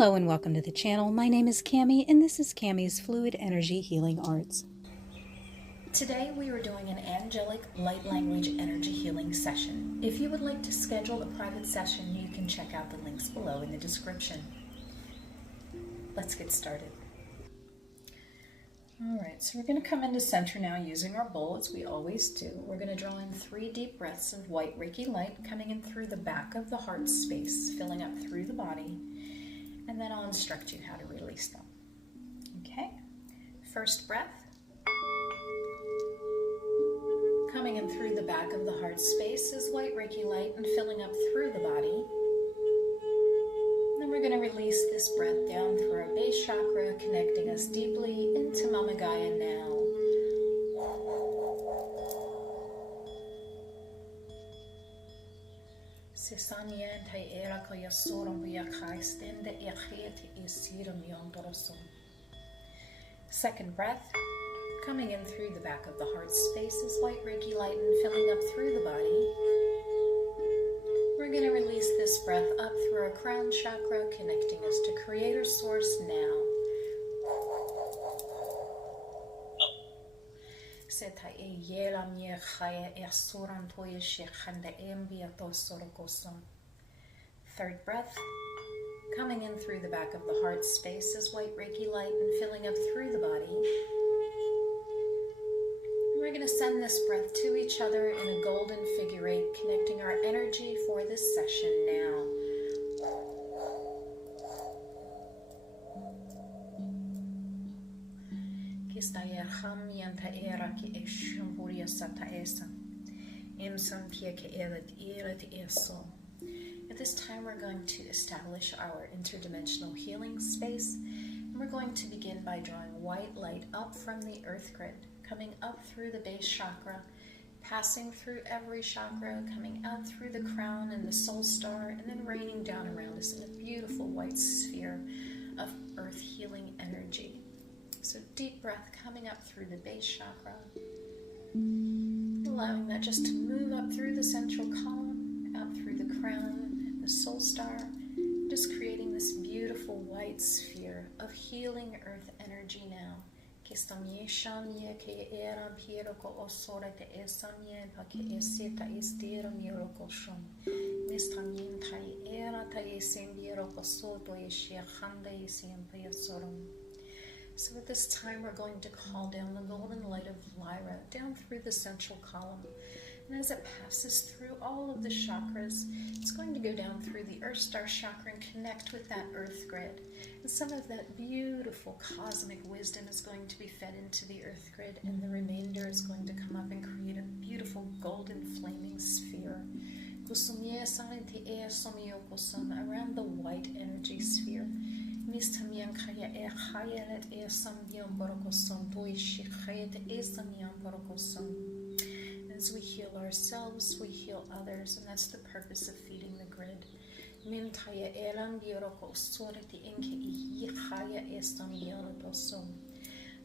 Hello and welcome to the channel. My name is Cami and this is Cami's Fluid Energy Healing Arts. Today we are doing an Angelic Light Language Energy Healing Session. If you would like to schedule a private session, you can check out the links below in the description. Let's get started. Alright, so we're going to come into center now using our bowl as we always do. We're going to draw in 3 deep breaths of white Reiki light coming in through the back of the heart space, filling up through the body. And then I'll instruct you how to release them. Okay, first breath. Coming in through the back of the heart space is white Reiki light and filling up through the body. And then we're going to release this breath down through our base chakra, connecting us deeply into Mama Gaia now. Second breath, coming in through the back of the heart space is white Reiki light and filling up through the body. We're going to release this breath up through our crown chakra, connecting us to Creator Source now. Third breath, coming in through the back of the heart space is white Reiki light and filling up through the body. And we're going to send this breath to each other in a golden figure 8, connecting our energy for this session now. At this time, we're going to establish our interdimensional healing space, and we're going to begin by drawing white light up from the earth grid, coming up through the base chakra, passing through every chakra, coming out through the crown and the soul star, and then raining down around us in a beautiful white sphere of earth healing energy. So deep breath coming up through the base chakra, allowing that just to move up through the central column, out through the crown, the soul star, just creating this beautiful white sphere of healing earth energy now. So at this time, we're going to call down the golden light of Lyra down through the central column. And as it passes through all of the chakras, it's going to go down through the Earth Star chakra and connect with that Earth grid. And some of that beautiful cosmic wisdom is going to be fed into the Earth grid, and the remainder is going to come up and create a beautiful golden flaming sphere around the white energy sphere. As we heal ourselves, we heal others, and that's the purpose of feeding the grid.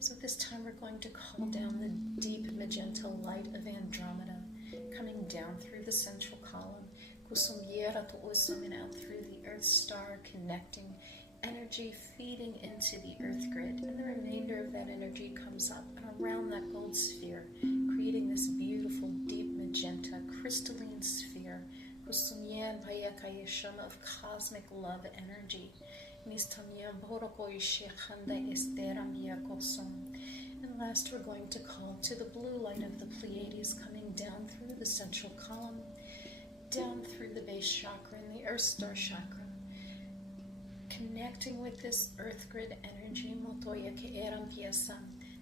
So at this time, we're going to call down the deep magenta light of Andromeda, coming down through the central column, and out through the Earth Star, connecting energy, feeding into the Earth grid, and the remainder of that energy comes up and around that gold sphere, creating this beautiful deep magenta crystalline sphere of cosmic love energy. And last, we're going to call to the blue light of the Pleiades, coming down through the central column, down through the base chakra and the Earth Star chakra, connecting with this earth grid energy,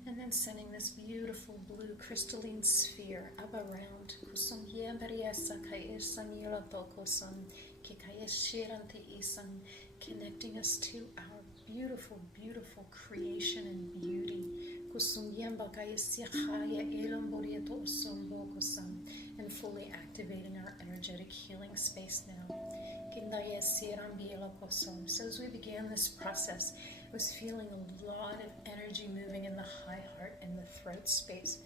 and then sending this beautiful blue crystalline sphere up around, connecting us to our beautiful, beautiful creation and beauty, and fully activating our energetic healing space now. So as we began this process, I was feeling a lot of energy moving in the high heart and the throat space.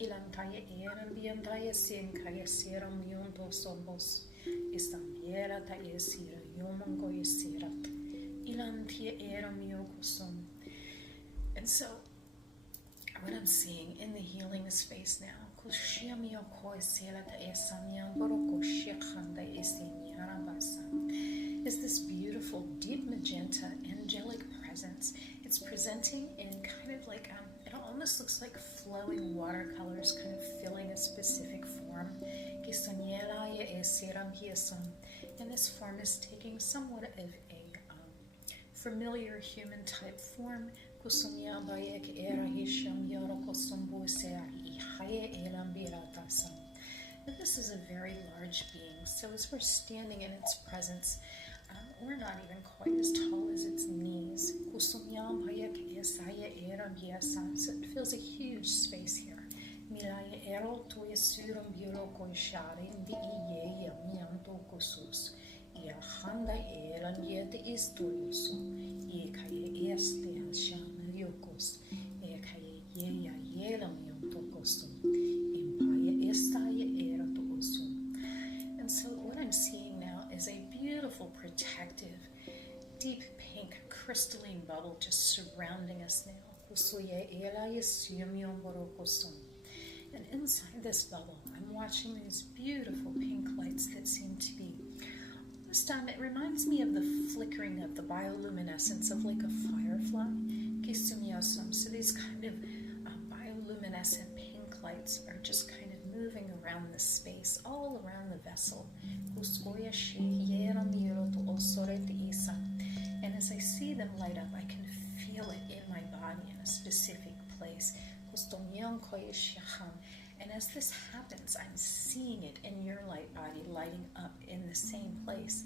Ilantaya eran biantaya sin kaya seram yonto sombos istam yera ta esira yomongo esira ilantia era miokusum. And so what I'm seeing in the healing space now is this beautiful deep magenta angelic presence. It's presenting in kind of like it almost looks like flowing watercolors kind of filling a specific form. And this form is taking somewhat of a familiar human type form. But this is a very large being, so as we're standing in its presence, we're not even quite as tall as its knees. So it fills a huge space here. And so what I'm seeing now is a beautiful, protective, deep pink crystalline bubble just surrounding us now. And inside this bubble, I'm watching these beautiful pink lights that seem to be this time it reminds me of the flickering of the bioluminescence of like a firefly. So these kind of bioluminescent pink lights are just kind of moving around the space, all around the vessel. And as I see them light up, I can feel it in my body in a specific place. And as this happens, I'm seeing it in your light body lighting up in the same place.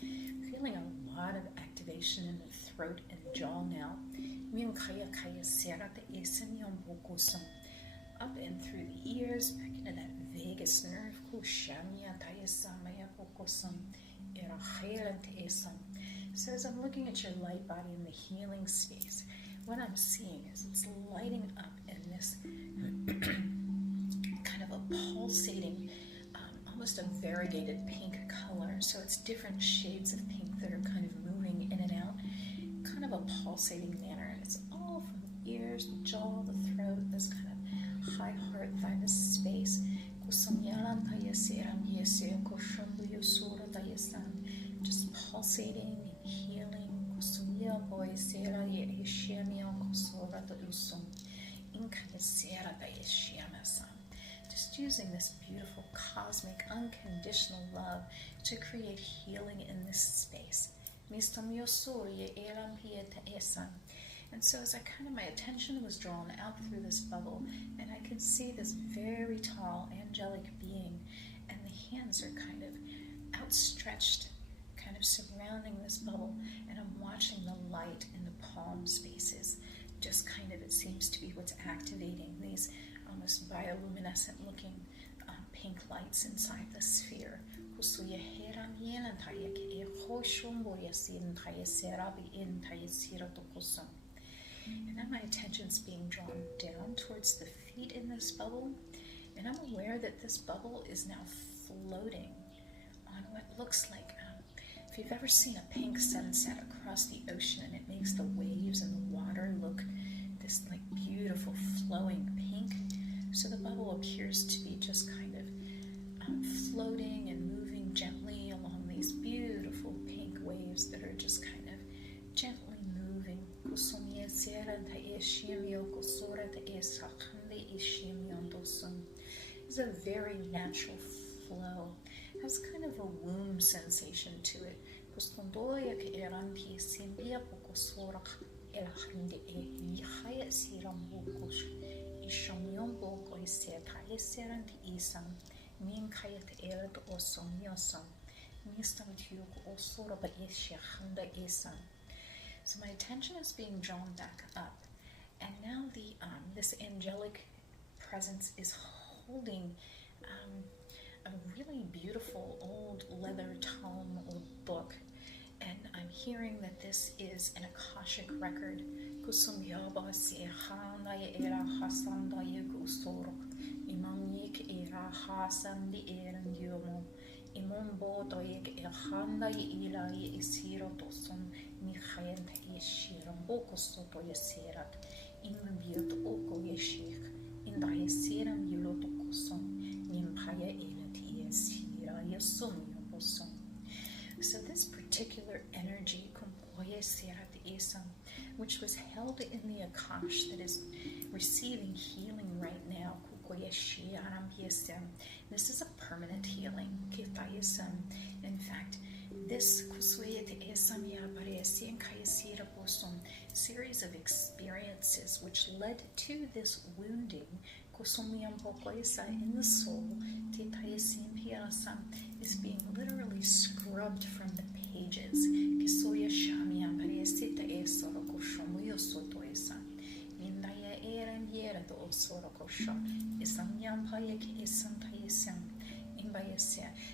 Feeling a lot of activation in the throat and jaw now. Up and through the ears, back into that vagus nerve. So as I'm looking at your light body in the healing space, what I'm seeing is it's lighting up in this kind of a pulsating, almost a variegated pink color. So it's different shades of pink that are kind of moving in and out, kind of a pulsating manner. And it's all from the ears, the jaw, the throat, this kind of high heart thymus space. Just pulsating and healing. Just using this beautiful cosmic unconditional love to create healing in this space. And so as my attention was drawn out through this bubble, and I could see this very tall angelic being, and the hands are kind of outstretched, kind of surrounding this bubble, and I'm watching the light in the palm spaces. Just kind of, it seems to be what's activating these almost bioluminescent looking pink lights inside the sphere. And then my attention's being drawn down towards the feet in this bubble, and I'm aware that this bubble is now floating on what looks like, if you've ever seen a pink sunset across the ocean and it makes the waves and the water look this like beautiful flowing pink, so the bubble appears to be just kind of floating and moving gently along these beautiful pink waves that are just kind of gently moving. It's a very natural flow. It has kind of a womb sensation to it. So my attention is being drawn back up, this angelic presence is holding a really beautiful old leather tome or book, and I'm hearing that this is an Akashic record. So this particular energy, which was held in the Akash, that is receiving healing right now, this is a permanent healing. In fact, this series of experiences which led to this wounding in the soul is being literally scrubbed from the pages.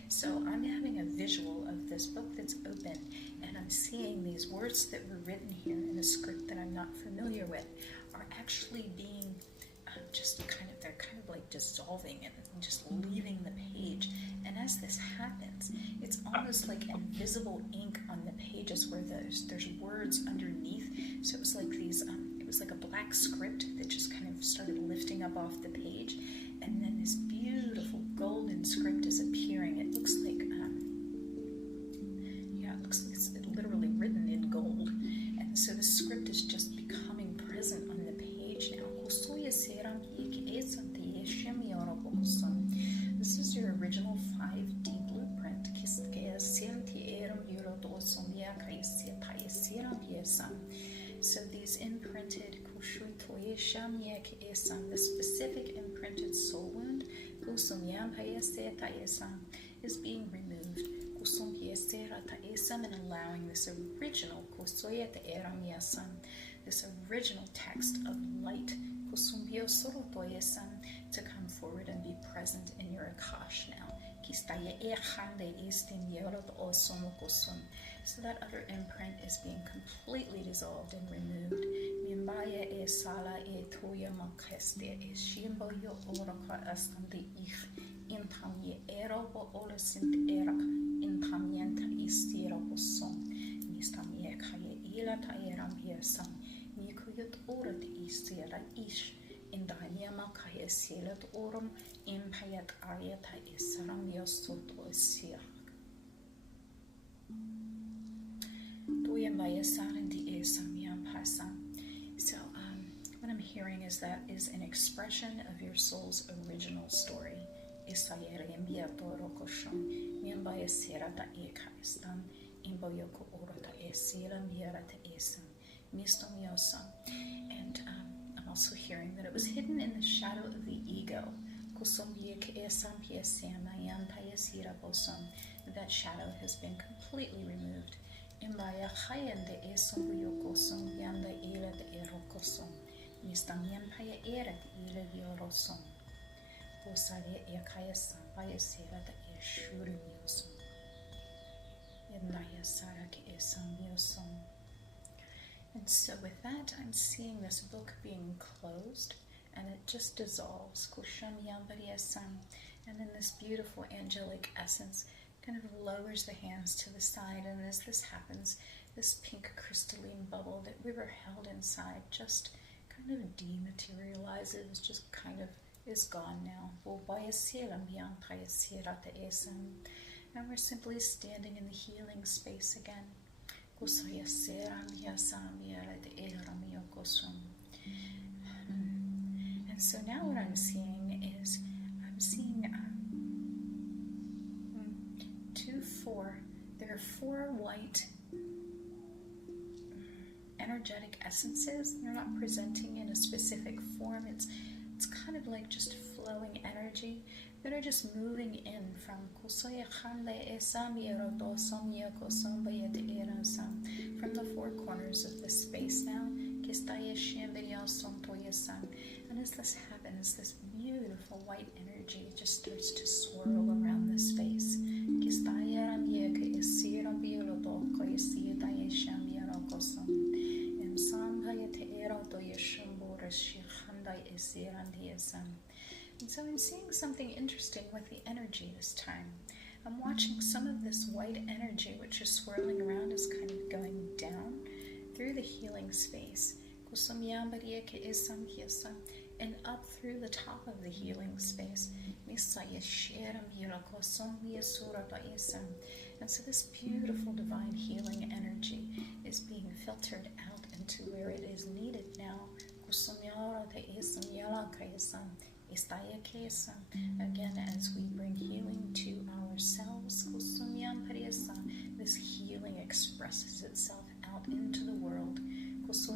So I'm having a visual of this book that's open, and I'm seeing these words that were written here in a script that I'm not familiar with are actually being they're kind of like dissolving and just leaving the page. And as this happens, it's almost like invisible ink on the pages where there's words underneath. So it was like it was like a black script that just kind of started lifting up off the page, and then this beautiful golden script is appearing. It looks like it's literally written in gold, and so the script is just becoming present on the page now. This is your original 5D blueprint. So these imprinted, the specific imprinted soul wound is being removed. And allowing this original text of light to come forward and be present in your Akash now. So that other imprint is being completely dissolved and removed. So what I'm hearing is that is an expression of your soul's original story. And I'm also hearing that it was hidden in the shadow of the ego. That shadow has been completely removed. And so with that, I'm seeing this book being closed, and it just dissolves. And then this beautiful angelic essence kind of lowers the hands to the side, and as this happens, this pink crystalline bubble that we were held inside just kind of dematerializes, just kind of is gone now. And we're simply standing in the healing space again. And so now what I'm seeing is, there are 4 white energetic essences. They're not presenting in a specific form. It's kind of like just flowing energy that are just moving in from the 4 corners of the space now. And as this happens, this beautiful white energy just starts to swirl around the space. And so I'm seeing something interesting with the energy this time. I'm watching some of this white energy, which is swirling around, is kind of going down through the healing space, and up through the top of the healing space. And so this beautiful divine healing energy is being filtered out into where it is needed now. Again, as we bring healing to ourselves, this healing expresses itself out into the world. So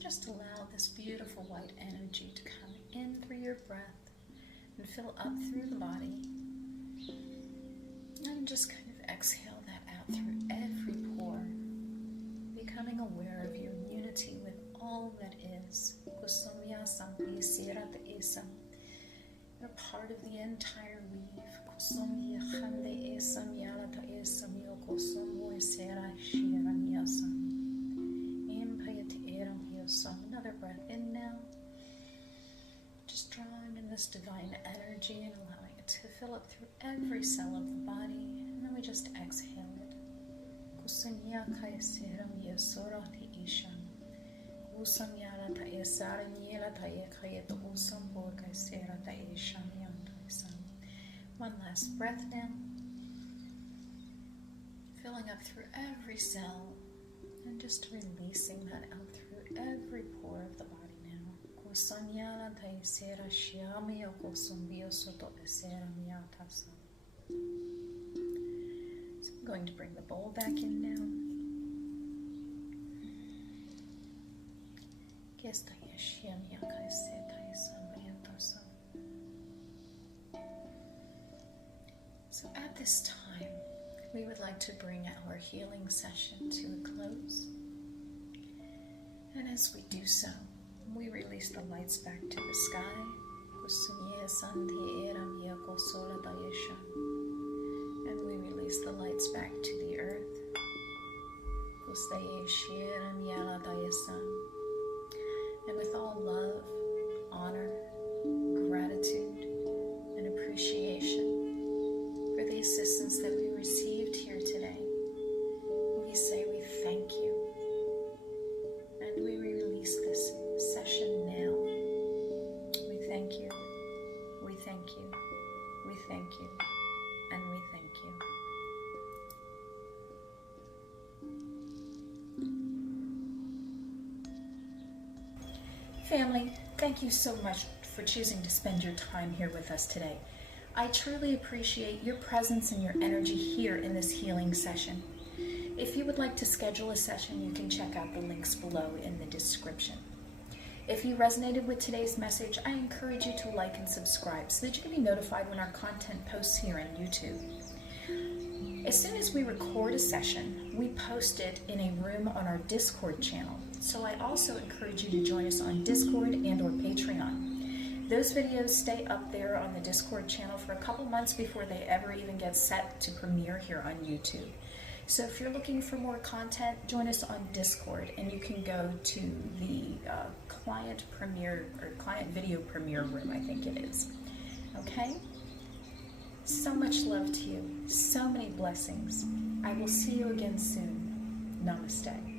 just allow this beautiful white energy to come in through your breath and fill up through the body. And just kind of exhale that out through every pore, becoming aware of your unity with all that is. You're part of the entire weave. Another breath in now. Just drawing in this divine energy and allowing it to fill up through every cell of the body. And then we just exhale it. One last breath now. Filling up through every cell and just releasing that out through every pore of the body now. So I'm going to bring the bowl back in now. So at this time, we would like to bring our healing session to a close. And as we do so, we release the lights back to the sky. And we release the lights back to the earth. And with all love, honor, gratitude, and appreciation for the assistance that we received here today, we say we thank you. And we release this session now. We thank you, we thank you, we thank you, and we thank you. Family, thank you so much for choosing to spend your time here with us today. I truly appreciate your presence and your energy here in this healing session. If you would like to schedule a session, you can check out the links below in the description. If you resonated with today's message, I encourage you to like and subscribe so that you can be notified when our content posts here on YouTube. As soon as we record a session, we post it in a room on our Discord channel. So I also encourage you to join us on Discord and or Patreon. Those videos stay up there on the Discord channel for a couple months before they ever even get set to premiere here on YouTube. So if you're looking for more content, join us on Discord, and you can go to the client video premiere room, I think it is. Okay? So much love to you. So many blessings. I will see you again soon. Namaste.